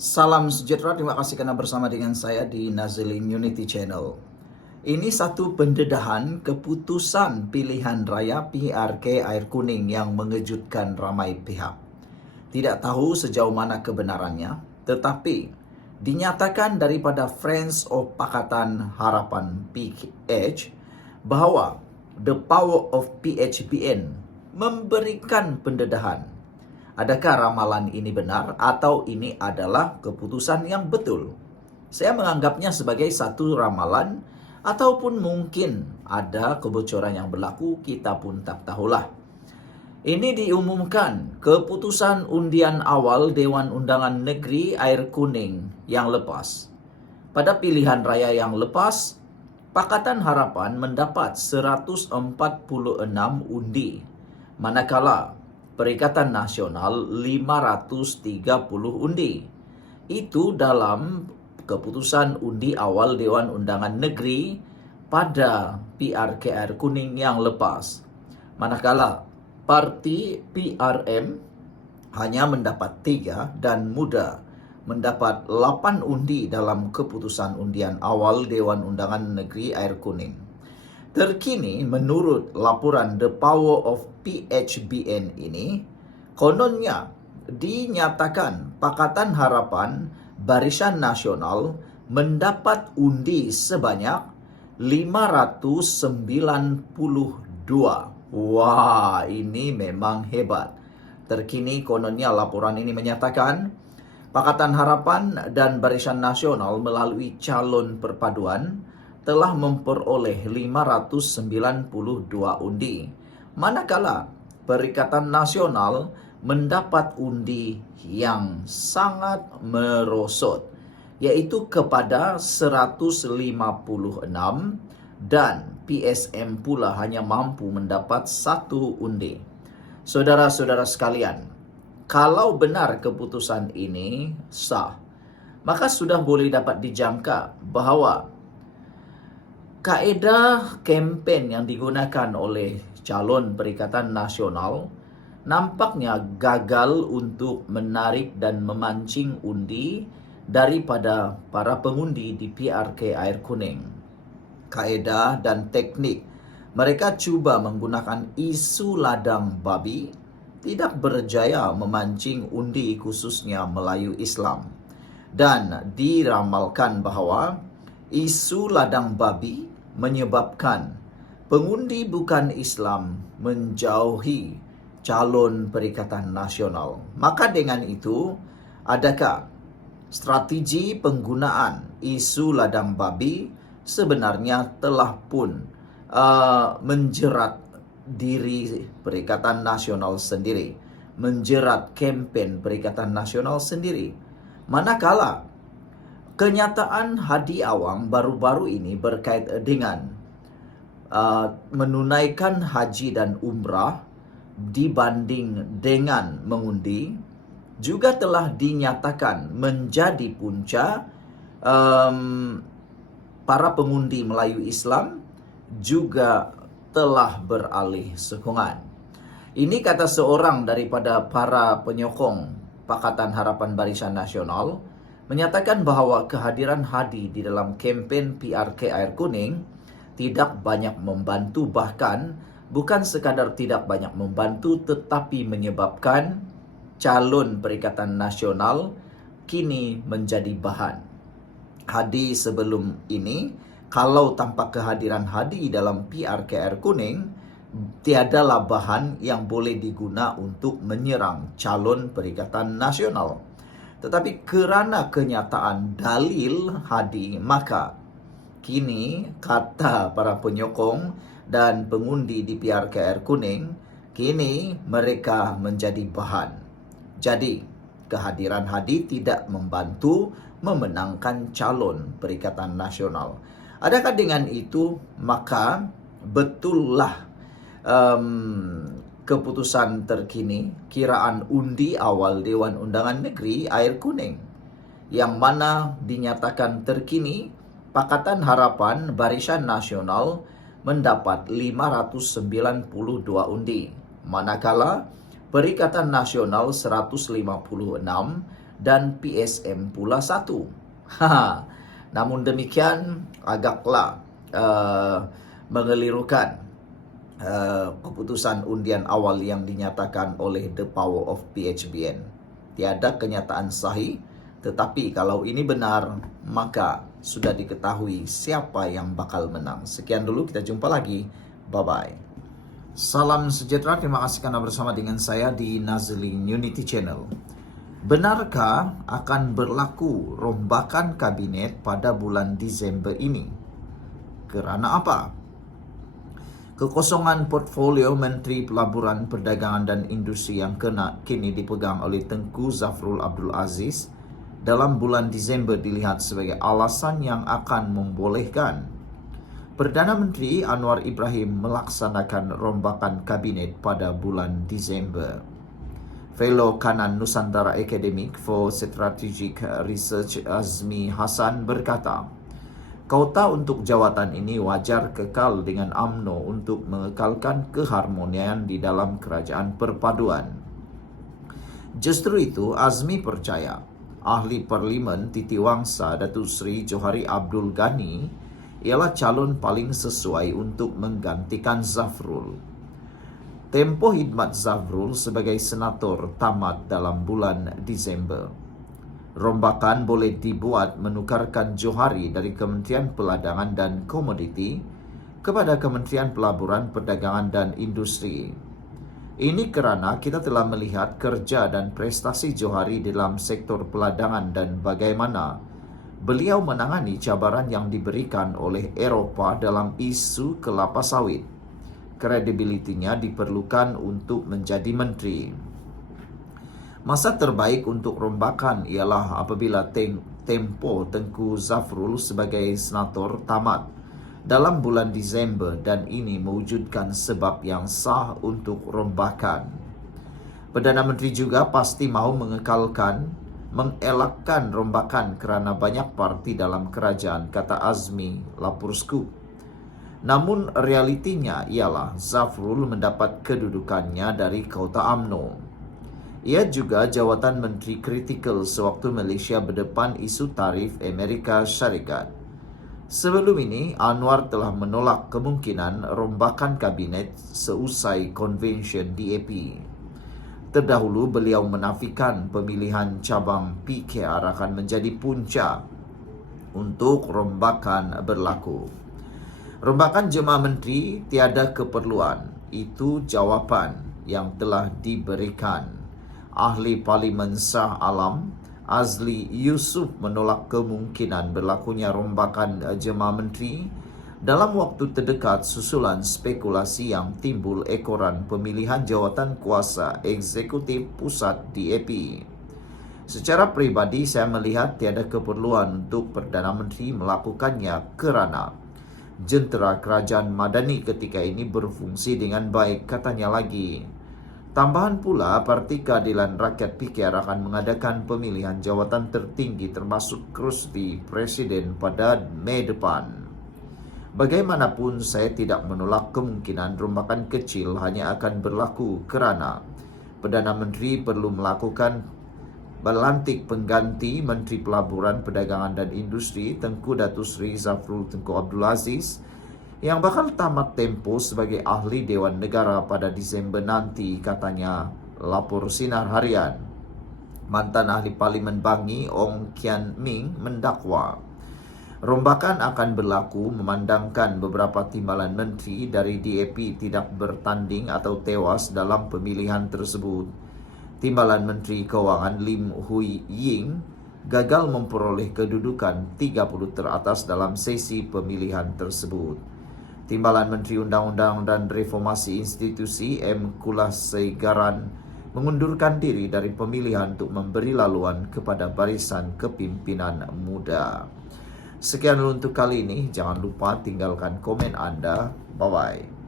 Salam sejahtera, terima kasih kerana bersama dengan saya di Nazilin Unity Channel. Ini satu pendedahan keputusan pilihan raya PRK Air Kuning yang mengejutkan ramai pihak. Tidak tahu sejauh mana kebenarannya, tetapi dinyatakan daripada Friends of Pakatan Harapan PH bahawa the power of PHBN memberikan pendedahan Adakah ramalan ini benar atau ini adalah keputusan yang betul? Saya menganggapnya sebagai satu ramalan ataupun mungkin ada kebocoran yang berlaku, kita pun tak tahulah. Ini diumumkan keputusan undian awal Dewan Undangan Negeri Air Kuning yang lepas. Pada pilihan raya yang lepas, Pakatan Harapan mendapat 146 undi. Manakala Perikatan Nasional 530 undi. Itu dalam keputusan undi awal Dewan Undangan Negeri pada PRKR Kuning yang lepas. Manakala parti PRM hanya mendapat 3 dan muda mendapat 8 undi dalam keputusan undian awal Dewan Undangan Negeri Air Kuning. Terkini, menurut laporan The Power of PHBN ini, kononnya dinyatakan Pakatan Harapan Barisan Nasional mendapat undi sebanyak 592. Wah, ini memang hebat. Terkini kononnya laporan ini menyatakan Pakatan Harapan dan Barisan Nasional melalui calon perpaduan telah memperoleh 592 undi. Manakala Perikatan Nasional mendapat undi yang sangat merosot iaitu kepada 156 dan PSM pula hanya mampu mendapat satu undi. Saudara-saudara sekalian, kalau benar keputusan ini sah, maka sudah boleh dapat dijangka bahawa kaedah kempen yang digunakan oleh calon Perikatan Nasional nampaknya gagal untuk menarik dan memancing undi daripada para pengundi di PRK Air Kuning. Kaedah dan teknik mereka cuba menggunakan isu ladang babi tidak berjaya memancing undi khususnya Melayu Islam. Dan diramalkan bahawa isu ladang babi menyebabkan pengundi bukan Islam menjauhi calon Perikatan Nasional. Maka dengan itu, adakah strategi penggunaan isu ladang babi sebenarnya telah pun uh, menjerat diri Perikatan Nasional sendiri, menjerat kempen Perikatan Nasional sendiri. Manakala kenyataan Hadi Awang baru-baru ini berkait dengan uh, menunaikan haji dan umrah dibanding dengan mengundi juga telah dinyatakan menjadi punca um, para pengundi Melayu Islam juga telah beralih sokongan. Ini kata seorang daripada para penyokong Pakatan Harapan Barisan Nasional menyatakan bahawa kehadiran Hadi di dalam kempen PRK Air Kuning tidak banyak membantu bahkan bukan sekadar tidak banyak membantu tetapi menyebabkan calon Perikatan Nasional kini menjadi bahan. Hadi sebelum ini kalau tanpa kehadiran Hadi dalam PRK Air Kuning tiadalah bahan yang boleh diguna untuk menyerang calon Perikatan Nasional. Tetapi kerana kenyataan dalil hadi, maka kini kata para penyokong dan pengundi di PRKR Kuning, kini mereka menjadi bahan. Jadi, kehadiran hadi tidak membantu memenangkan calon Perikatan Nasional. Adakah dengan itu, maka betullah um, keputusan terkini kiraan undi awal Dewan Undangan Negeri Air Kuning yang mana dinyatakan terkini Pakatan Harapan Barisan Nasional mendapat 592 undi manakala Perikatan Nasional 156 dan PSM pula satu. Ha. Namun demikian agaklah uh, mengelirukan uh, keputusan undian awal yang dinyatakan oleh The Power of PHBN. Tiada kenyataan sahih tetapi kalau ini benar maka sudah diketahui siapa yang bakal menang. Sekian dulu kita jumpa lagi. Bye bye. Salam sejahtera, terima kasih karena bersama dengan saya di Nazlin Unity Channel. Benarkah akan berlaku rombakan kabinet pada bulan Disember ini? Kerana apa? Kekosongan portfolio Menteri Pelaburan Perdagangan dan Industri yang kena kini dipegang oleh Tengku Zafrul Abdul Aziz dalam bulan Disember dilihat sebagai alasan yang akan membolehkan Perdana Menteri Anwar Ibrahim melaksanakan rombakan kabinet pada bulan Disember. Fellow Kanan Nusantara Academic for Strategic Research Azmi Hasan berkata, Kauta untuk jawatan ini wajar kekal dengan AMNO untuk mengekalkan keharmonian di dalam kerajaan perpaduan. Justru itu, Azmi percaya, Ahli Parlimen Titi Wangsa Datuk Seri Johari Abdul Ghani ialah calon paling sesuai untuk menggantikan Zafrul. Tempoh khidmat Zafrul sebagai senator tamat dalam bulan Disember. Rombakan boleh dibuat menukarkan Johari dari Kementerian Peladangan dan Komoditi kepada Kementerian Pelaburan, Perdagangan dan Industri. Ini kerana kita telah melihat kerja dan prestasi Johari dalam sektor peladangan dan bagaimana beliau menangani cabaran yang diberikan oleh Eropah dalam isu kelapa sawit. Kredibilitinya diperlukan untuk menjadi menteri. Masa terbaik untuk rombakan ialah apabila tem tempo Tengku Zafrul sebagai senator tamat dalam bulan Disember dan ini mewujudkan sebab yang sah untuk rombakan. Perdana Menteri juga pasti mahu mengekalkan mengelakkan rombakan kerana banyak parti dalam kerajaan, kata Azmi Lapursku. Namun realitinya ialah Zafrul mendapat kedudukannya dari Kota Amno. Ia juga jawatan Menteri Kritikal sewaktu Malaysia berdepan isu tarif Amerika Syarikat. Sebelum ini, Anwar telah menolak kemungkinan rombakan kabinet seusai konvensyen DAP. Terdahulu beliau menafikan pemilihan cabang PKR akan menjadi punca untuk rombakan berlaku. Rombakan jemaah menteri tiada keperluan. Itu jawapan yang telah diberikan. Ahli Parlimen Shah Alam, Azli Yusuf menolak kemungkinan berlakunya rombakan jemaah menteri dalam waktu terdekat susulan spekulasi yang timbul ekoran pemilihan jawatan kuasa eksekutif pusat DAP. Secara pribadi saya melihat tiada keperluan untuk Perdana Menteri melakukannya kerana jentera kerajaan Madani ketika ini berfungsi dengan baik katanya lagi. Tambahan pula, Parti Keadilan Rakyat PKR akan mengadakan pemilihan jawatan tertinggi termasuk kursi Presiden pada Mei depan. Bagaimanapun saya tidak menolak kemungkinan rombakan kecil hanya akan berlaku kerana Perdana Menteri perlu melakukan berlantik pengganti Menteri Pelaburan, Perdagangan dan Industri Tengku Datuk Seri Zafrul Tengku Abdul Aziz yang bakal tamat tempo sebagai ahli Dewan Negara pada Disember nanti katanya lapor sinar harian. Mantan ahli Parlimen Bangi Ong Kian Ming mendakwa Rombakan akan berlaku memandangkan beberapa timbalan menteri dari DAP tidak bertanding atau tewas dalam pemilihan tersebut. Timbalan Menteri Keuangan Lim Hui Ying gagal memperoleh kedudukan 30 teratas dalam sesi pemilihan tersebut. Timbalan Menteri Undang-Undang dan Reformasi Institusi M. Kulasegaran mengundurkan diri dari pemilihan untuk memberi laluan kepada barisan kepimpinan muda. Sekian untuk kali ini. Jangan lupa tinggalkan komen anda. Bye-bye.